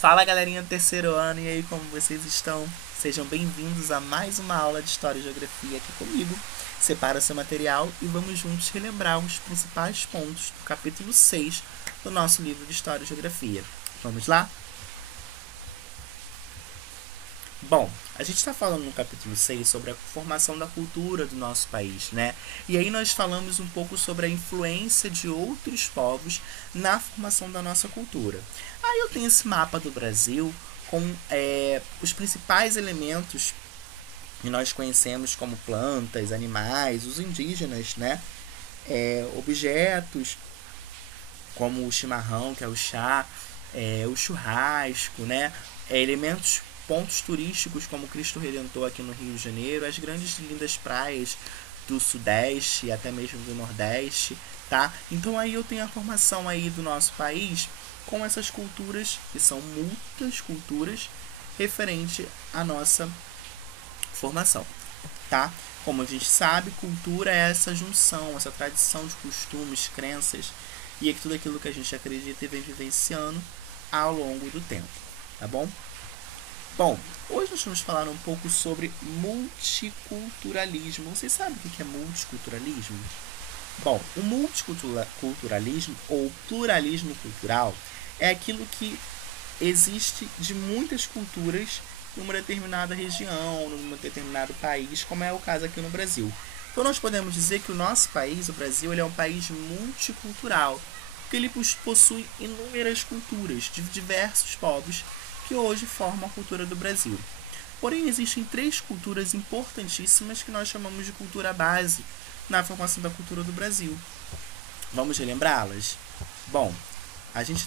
Fala galerinha do terceiro ano, e aí como vocês estão? Sejam bem-vindos a mais uma aula de História e Geografia aqui comigo. Separa seu material e vamos juntos relembrar os principais pontos do capítulo 6 do nosso livro de História e Geografia. Vamos lá? Bom, a gente está falando no capítulo 6 sobre a formação da cultura do nosso país, né? E aí nós falamos um pouco sobre a influência de outros povos na formação da nossa cultura. Aí eu tenho esse mapa do Brasil com os principais elementos que nós conhecemos como plantas, animais, os indígenas, né? Objetos como o chimarrão, que é o chá, o churrasco, né? Elementos, pontos turísticos como Cristo Redentor aqui no Rio de Janeiro, as grandes e lindas praias do Sudeste e até mesmo do Nordeste, tá? Então aí eu tenho a formação aí do nosso país com essas culturas, que são muitas culturas, referente à nossa formação, tá? Como a gente sabe, cultura é essa junção, essa tradição de costumes, crenças e é tudo aquilo que a gente acredita e vem vivenciando ao longo do tempo, tá bom? Bom, hoje nós vamos falar um pouco sobre multiculturalismo. Vocês sabem o que é multiculturalismo? Bom, o multiculturalismo ou pluralismo cultural é aquilo que existe de muitas culturas em uma determinada região, num determinado país, como é o caso aqui no Brasil. Então nós podemos dizer que o nosso país, o Brasil, ele é um país multicultural, porque ele possui inúmeras culturas de diversos povos que hoje formam a cultura do Brasil. Porém, existem três culturas importantíssimas que nós chamamos de cultura base na formação da cultura do Brasil. Vamos relembrá-las? Bom, a gente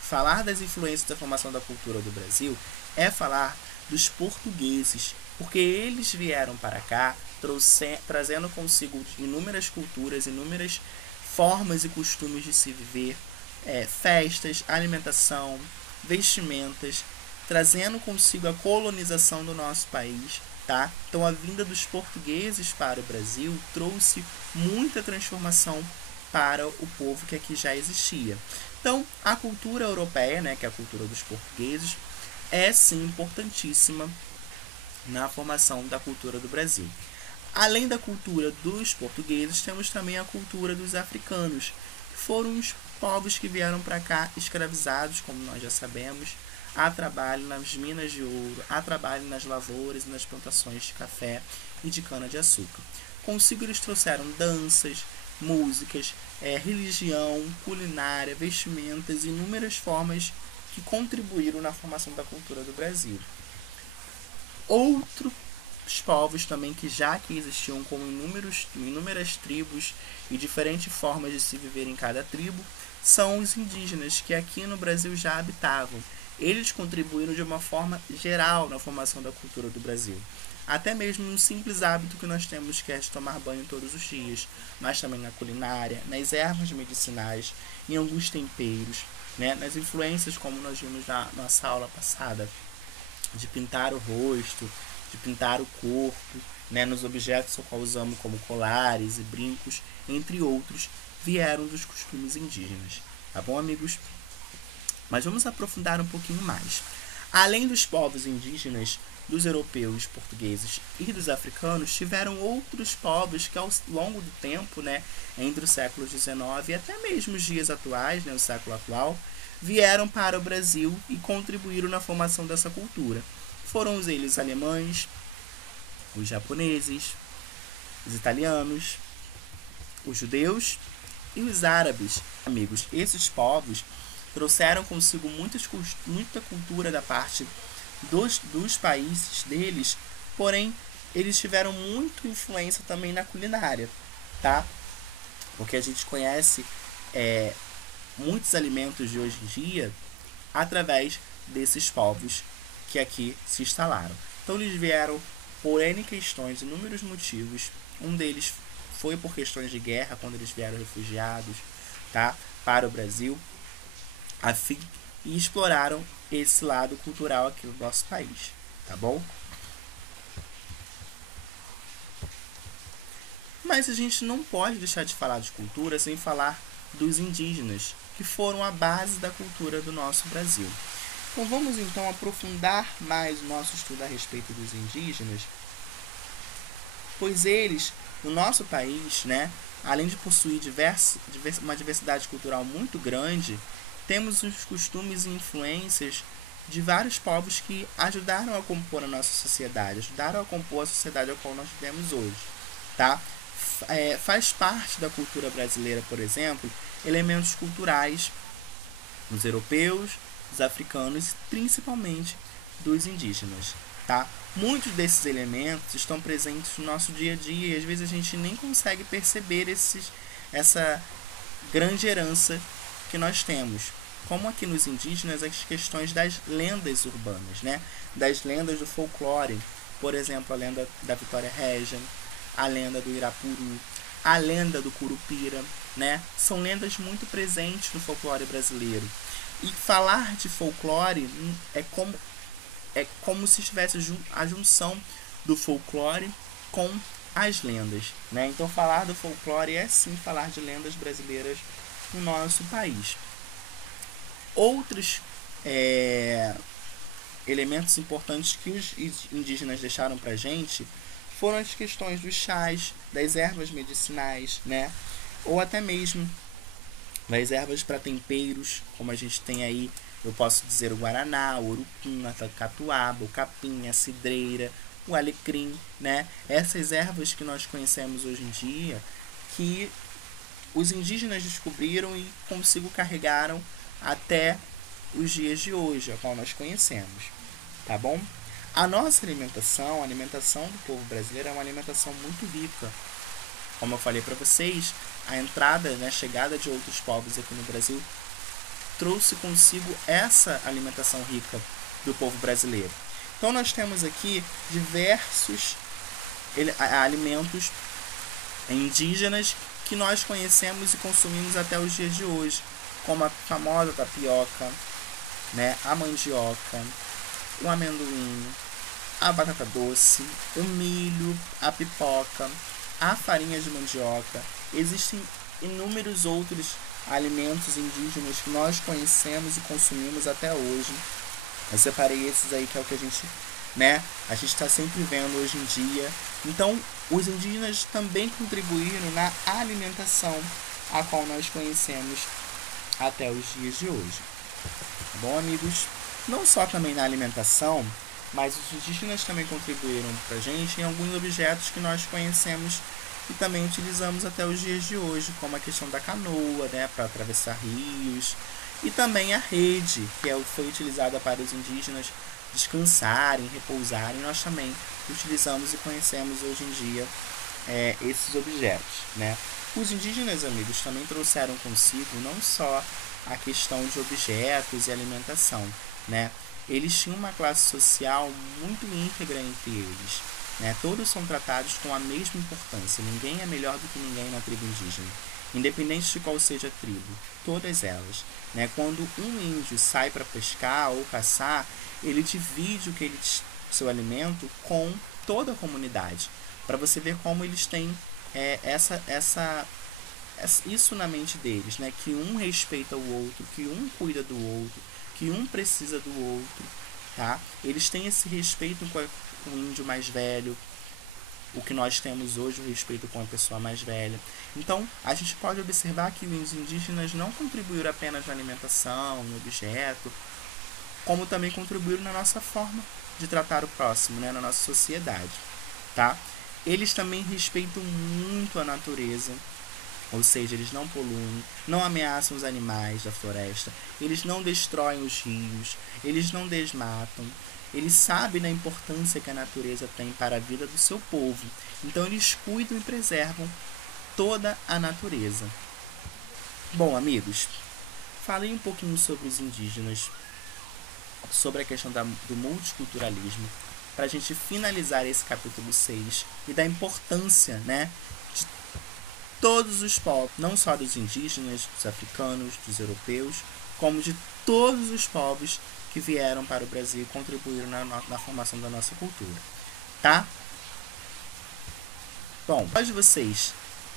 falar das influências da formação da cultura do Brasil é falar dos portugueses, porque eles vieram para cá trazendo consigo inúmeras culturas, inúmeras formas e costumes de se viver, festas, alimentação, vestimentas, trazendo consigo a colonização do nosso país, tá? Então a vinda dos portugueses para o Brasil trouxe muita transformação para o povo que aqui já existia. Então a cultura europeia, né, que é a cultura dos portugueses, é sim importantíssima na formação da cultura do Brasil. Além da cultura dos portugueses, temos também a cultura dos africanos, que foram os povos que vieram para cá escravizados, como nós já sabemos, a trabalho nas minas de ouro, a trabalho nas lavouras e nas plantações de café e de cana-de-açúcar. Consigo eles trouxeram danças, músicas, religião, culinária, vestimentas e inúmeras formas que contribuíram na formação da cultura do Brasil. Outros povos também que já que existiam com inúmeras tribos e diferentes formas de se viver em cada tribo, são os indígenas, que aqui no Brasil já habitavam. Eles contribuíram de uma forma geral na formação da cultura do Brasil. Até mesmo no simples hábito que nós temos, que é de tomar banho todos os dias, mas também na culinária, nas ervas medicinais, em alguns temperos, né? Nas influências, como nós vimos na nossa aula passada, de pintar o rosto, de pintar o corpo, né? Nos objetos que usamos como colares e brincos, entre outros, vieram dos costumes indígenas. Tá bom, amigos? Mas vamos aprofundar um pouquinho mais. Além dos povos indígenas, dos europeus, portugueses e dos africanos, tiveram outros povos que ao longo do tempo, né, entre o século XIX e até mesmo os dias atuais, né, o século atual, vieram para o Brasil e contribuíram na formação dessa cultura. Foram eles alemães, os japoneses, os italianos, os judeus e os árabes. Amigos, esses povos trouxeram consigo muita cultura da parte dos países deles, porém eles tiveram muita influência também na culinária, tá? Porque a gente conhece muitos alimentos de hoje em dia através desses povos que aqui se instalaram. Então eles vieram por N questões, inúmeros motivos. Um deles foi por questões de guerra, quando eles vieram refugiados, tá, para o Brasil, e exploraram esse lado cultural aqui no nosso país, tá bom? Mas a gente não pode deixar de falar de cultura sem falar dos indígenas, que foram a base da cultura do nosso Brasil. Então vamos então aprofundar mais o nosso estudo a respeito dos indígenas, pois eles, no nosso país, né, além de possuir uma diversidade cultural muito grande, temos os costumes e influências de vários povos que ajudaram a compor a nossa sociedade, ajudaram a compor a sociedade a qual nós vivemos hoje, tá? Faz parte da cultura brasileira, por exemplo, elementos culturais dos europeus, dos africanos e principalmente dos indígenas, tá? Muitos desses elementos estão presentes no nosso dia a dia e às vezes a gente nem consegue perceber essa grande herança que nós temos. Como aqui nos indígenas, as questões das lendas urbanas, né? Das lendas do folclore. Por exemplo, a lenda da Vitória Régia, a lenda do Irapuru, a lenda do Curupira, né? São lendas muito presentes no folclore brasileiro. E falar de folclore é como se estivesse a junção do folclore com as lendas, né? Então falar do folclore é sim falar de lendas brasileiras no nosso país. Outros elementos importantes que os indígenas deixaram pra gente foram as questões dos chás, das ervas medicinais, né? Ou até mesmo das ervas para temperos, como a gente tem aí, eu posso dizer o guaraná, o urupim, a catuaba, o capim, a cidreira, o alecrim, né? Essas ervas que nós conhecemos hoje em dia, que os indígenas descobriram e consigo carregaram até os dias de hoje, a qual nós conhecemos, tá bom? A nossa alimentação, a alimentação do povo brasileiro é uma alimentação muito rica. Como eu falei para vocês, a entrada, né, a chegada de outros povos aqui no Brasil trouxe consigo essa alimentação rica do povo brasileiro. Então nós temos aqui diversos alimentos indígenas que nós conhecemos e consumimos até os dias de hoje, como a famosa tapioca, né, a mandioca, o amendoim, a batata doce, o milho, a pipoca, a farinha de mandioca. Existem inúmeros outros alimentos indígenas que nós conhecemos e consumimos até hoje. Eu separei esses aí que é o que a gente está sempre vendo hoje em dia. Então, os indígenas também contribuíram na alimentação a qual nós conhecemos até os dias de hoje. Tá bom, amigos? Não só também na alimentação, mas os indígenas também contribuíram para a gente em alguns objetos que nós conhecemos e também utilizamos até os dias de hoje, como a questão da canoa, né, para atravessar rios, e também a rede, que foi utilizada para os indígenas descansarem, repousarem. Nós também utilizamos e conhecemos hoje em dia esses objetos, né? Os indígenas, amigos, também trouxeram consigo não só a questão de objetos e alimentação, né? Eles tinham uma classe social muito íntegra entre eles, né? Todos são tratados com a mesma importância. Ninguém é melhor do que ninguém na tribo indígena, independente de qual seja a tribo, todas elas, né? Quando um índio sai para pescar ou caçar, ele divide seu alimento com toda a comunidade, para você ver como eles têm isso na mente deles, né? Que um respeita o outro, que um cuida do outro, que um precisa do outro, tá? Eles têm esse respeito com o índio mais velho, o que nós temos hoje, o respeito com a pessoa mais velha. Então, a gente pode observar que os indígenas não contribuíram apenas na alimentação, no objeto, como também contribuíram na nossa forma de tratar o próximo, né? Na nossa sociedade, tá? Eles também respeitam muito a natureza, ou seja, eles não poluem, não ameaçam os animais da floresta, eles não destroem os rios, eles não desmatam, eles sabem da importância que a natureza tem para a vida do seu povo. Então eles cuidam e preservam toda a natureza. Bom, amigos, falei um pouquinho sobre os indígenas, sobre a questão do multiculturalismo, para a gente finalizar esse capítulo 6 e da importância, né, de todos os povos, não só dos indígenas, dos africanos, dos europeus, como de todos os povos que vieram para o Brasil e contribuíram na formação da nossa cultura, tá? Bom, após vocês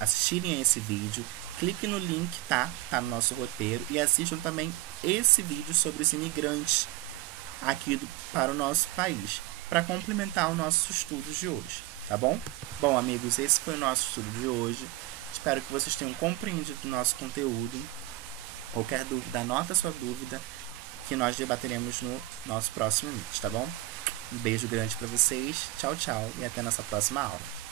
assistirem a esse vídeo, clique no link, tá no nosso roteiro, e assistam também esse vídeo sobre os imigrantes aqui para o nosso país, para complementar os nossos estudos de hoje, tá bom? Bom, amigos, esse foi o nosso estudo de hoje. Espero que vocês tenham compreendido o nosso conteúdo. Qualquer dúvida, anota sua dúvida, que nós debateremos no nosso próximo vídeo, tá bom? Um beijo grande para vocês, tchau, tchau, e até nossa próxima aula.